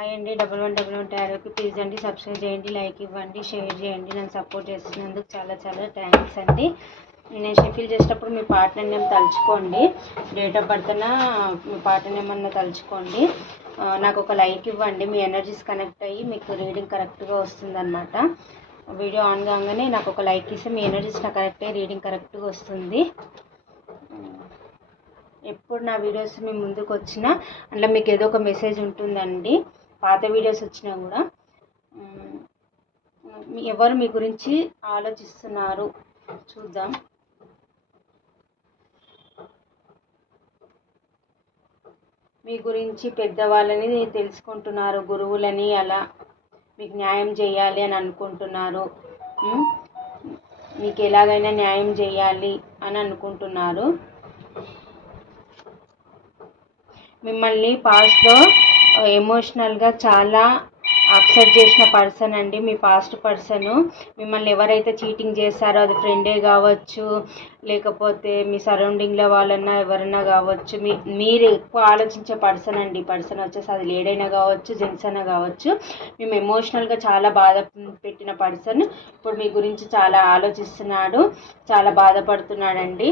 Hi అండి. 1111 టారోకి please అండి subscribe చేయండి, లైక్ ఇవ్వండి, షేర్ చేయండి. నన్ను సపోర్ట్ చేస్తున్నందుకు చాలా చాలా థ్యాంక్స్ అండి. నేను షఫిల్ చేసేటప్పుడు మీ పార్ట్నర్ నేమ్ తలుచుకోండి, డేట్ ఆఫ్ బర్త్ అన్నా మీ పార్ట్నర్ నేమ్ అన్నా తలుచుకోండి. నాకు ఒక లైక్ ఇవ్వండి, మీ ఎనర్జీస్ కనెక్ట్ అయ్యి మీకు రీడింగ్ కరెక్ట్గా వస్తుందన్నమాట. వీడియో ఆన్ కాగానే నాకు ఒక లైక్ ఇస్తే మీ ఎనర్జీస్ నాకు కరెక్ట్ అయ్యి రీడింగ్ కరెక్ట్గా వస్తుంది. ఎప్పుడు నా వీడియోస్ మీ ముందుకు వచ్చినా అందులో మీకు ఏదో ఒక మెసేజ్ ఉంటుందండి. పాత వీడియోస్ వచ్చినా కూడా ఎవరు మీ గురించి ఆలోచిస్తున్నారు చూద్దాం. మీ గురించి పెద్దవాళ్ళని తెలుసుకుంటున్నారు, గురువులని, అలా మీకు న్యాయం చేయాలి అని అనుకుంటున్నారు. మీకు ఎలాగైనా న్యాయం చేయాలి అని అనుకుంటున్నారు. మిమ్మల్ని పాస్ట్లో ఎమోషనల్గా చాలా అప్సెట్ చేసిన పర్సన్ అండి. మీ పాస్ట్ పర్సన్ మిమ్మల్ని ఎవరైతే చీటింగ్ చేస్తారో, అది ఫ్రెండే కావచ్చు, లేకపోతే మీ సరౌండింగ్లో వాళ్ళన్నా ఎవరన్నా కావచ్చు, మీరు ఎక్కువ ఆలోచించే పర్సన్ అండి. పర్సన్ వచ్చేసి అది లేడైనా కావచ్చు, జెంట్స్ అయినా కావచ్చు. మేము ఎమోషనల్గా చాలా బాధ పెట్టిన పర్సన్ ఇప్పుడు మీ గురించి చాలా ఆలోచిస్తున్నాడు, చాలా బాధపడుతున్నాడండి.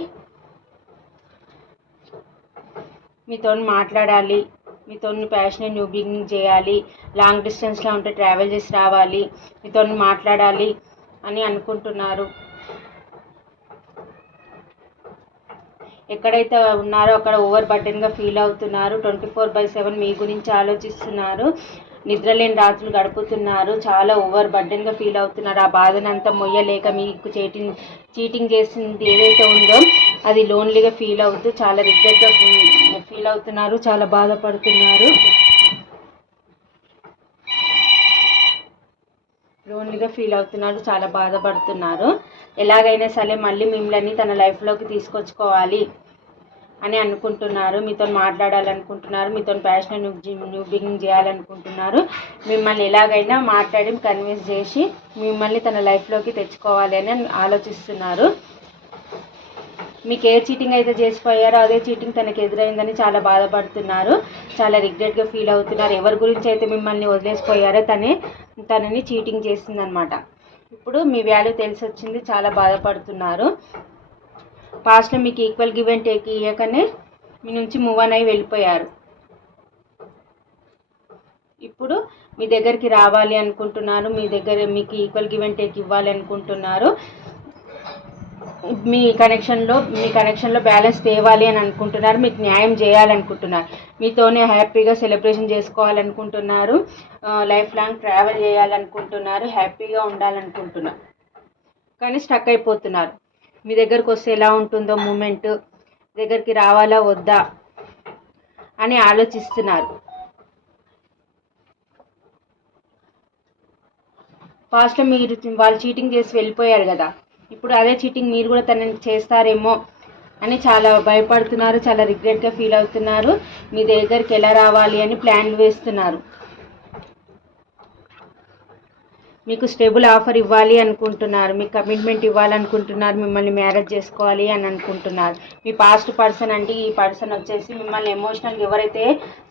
మీతో మాట్లాడాలి, మీతో ప్యాషనేట్ న్యూ బిగినింగ్ చేయాలి, లాంగ్ డిస్టెన్స్లో ఉంటే ట్రావెల్ చేసి రావాలి, మీతో మాట్లాడాలి అని అనుకుంటున్నారు. ఎక్కడైతే ఉన్నారో అక్కడ ఓవర్ బర్డెన్గా ఫీల్ అవుతున్నారు. 24/7 మీ గురించి ఆలోచిస్తున్నారు. నిద్రలేని రాత్రులు గడుపుతున్నారు. చాలా ఓవర్ బర్డెన్గా ఫీల్ అవుతున్నారు. ఆ బాధనంతా మొయ్యలేక మీకు చీటింగ్ చేసింది ఏదైతే ఉందో అది లోన్లీగా ఫీల్ అవుతూ చాలా రిగ్రెట్గా ఫీల్ అవుతున్నారు, చాలా బాధపడుతున్నారు. లోన్లీగా ఫీల్ అవుతున్నారు, చాలా బాధపడుతున్నారు. ఎలాగైనా సరే మళ్ళీ మిమ్మల్ని తన లైఫ్లోకి తీసుకొచ్చుకోవాలి అని అనుకుంటున్నారు. మీతో మాట్లాడాలనుకుంటున్నారు, మీతో ప్యాషనేట్ న్యూ బిగినింగ్ చేయాలనుకుంటున్నారు. మిమ్మల్ని ఎలాగైనా మాట్లాడి కన్విన్స్ చేసి మిమ్మల్ని తన లైఫ్లోకి తెచ్చుకోవాలి అని ఆలోచిస్తున్నారు. మీకు ఏ చీటింగ్ అయితే చేసిపోయారో అదే చీటింగ్ తనకి ఎదురైందని చాలా బాధపడుతున్నారు, చాలా రిగ్రెట్గా ఫీల్ అవుతున్నారు. ఎవరి గురించి అయితే మిమ్మల్ని వదిలేసిపోయారో తనని చీటింగ్ చేసిందనమాట. ఇప్పుడు మీ వాల్యూ తెలిసి వచ్చింది, చాలా బాధపడుతున్నారు. పాస్ట్లో మీకు ఈక్వల్ గివ్ అండ్ టేక్ ఇవ్వకనే మీ నుంచి మూవ్ ఆన్ అయి వెళ్ళిపోయారు. ఇప్పుడు మీ దగ్గరికి రావాలి అనుకుంటున్నారు, మీకు ఈక్వల్ గివ్ అండ్ టేక్ ఇవ్వాలి అనుకుంటున్నారు. మీ కనెక్షన్లో బ్యాలెన్స్ తేవాలి అని అనుకుంటున్నారు. మీకు న్యాయం చేయాలనుకుంటున్నారు. మీతోనే హ్యాపీగా సెలబ్రేషన్ చేసుకోవాలనుకుంటున్నారు. లైఫ్ లాంగ్ ట్రావెల్ చేయాలనుకుంటున్నారు. హ్యాపీగా ఉండాలనుకుంటున్నారు. కానీ స్టక్ అయిపోతున్నారు. మీ దగ్గరకు వస్తే ఎలా ఉంటుందో మూమెంట్, దగ్గరికి రావాలా వద్దా అని ఆలోచిస్తున్నారు. పాస్ట్లో వాళ్ళు చీటింగ్ చేసి వెళ్ళిపోయారు కదా, ఇప్పుడు అదే చీటింగ్ మీరు కూడా తనని చేస్తారేమో అని చాలా భయపడుతున్నారు, చాలా రిగ్రెట్గా ఫీల్ అవుతున్నారు. మీ దగ్గరికి ఎలా రావాలి అని ప్లాన్లు వేస్తున్నారు. మీకు స్టేబుల్ ఆఫర్ ఇవ్వాలి అనుకుంటున్నారు, మీకు కమిట్మెంట్ ఇవ్వాలనుకుంటున్నారు, మిమ్మల్ని మ్యారేజ్ చేసుకోవాలి అని అనుకుంటున్నారు. మీ పాస్ట్ పర్సన్ అండి. ఈ పర్సన్ వచ్చేసి మిమ్మల్ని ఎమోషనల్గా ఎవరైతే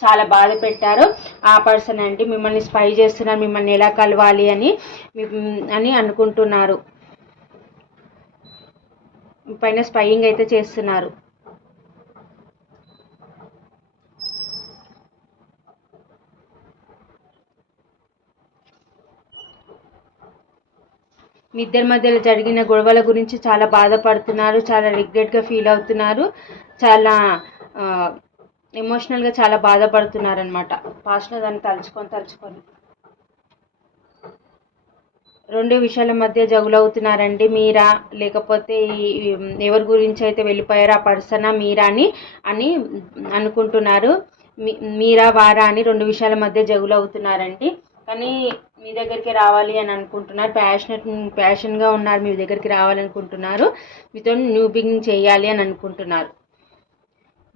చాలా బాధ పెట్టారో ఆ పర్సన్ అండి. మిమ్మల్ని స్పై చేస్తున్నారు, మిమ్మల్ని ఎలా కలవాలి అని అనుకుంటున్నారు. పైన స్పైయింగ్ అయితే చేస్తున్నారు. మీ ఇద్దరి మధ్యలో జరిగిన గొడవల గురించి చాలా బాధపడుతున్నారు, చాలా రిగ్రెట్గా ఫీల్ అవుతున్నారు, చాలా ఎమోషనల్గా చాలా బాధపడుతున్నారు అనమాట. పాస్ట్లో దాన్ని తలుచుకొని రెండు విషయాల మధ్య జగులవుతున్నారండి. మీరా లేకపోతే ఎవరి గురించి అయితే వెళ్ళిపోయారో ఆ పర్సనా మీరా అని అనుకుంటున్నారు. మీరా వారా అని రెండు విషయాల మధ్య జగులవుతున్నారండి. కానీ మీ దగ్గరికి రావాలి అని అనుకుంటున్నారు. ప్యాషన్గా ఉన్నారు, మీ దగ్గరికి రావాలనుకుంటున్నారు. మీతో న్యూ బిగినింగ్ చేయాలి అని అనుకుంటున్నారు.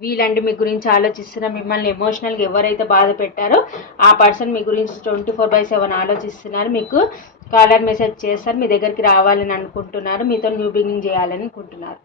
వీళ్ళండి మీ గురించి ఆలోచిస్తున్నారు. మిమ్మల్ని ఎమోషనల్గా ఎవరైతే బాధ పెట్టారో ఆ పర్సన్ మీ గురించి 24/7 ఆలోచిస్తున్నారు. మీకు కాలర్ మెసేజ్ చేస్తారు, మీ దగ్గరికి రావాలని అనుకుంటున్నారు, మీతో న్యూ బిగినింగ్ చేయాలని అనుకుంటున్నారు.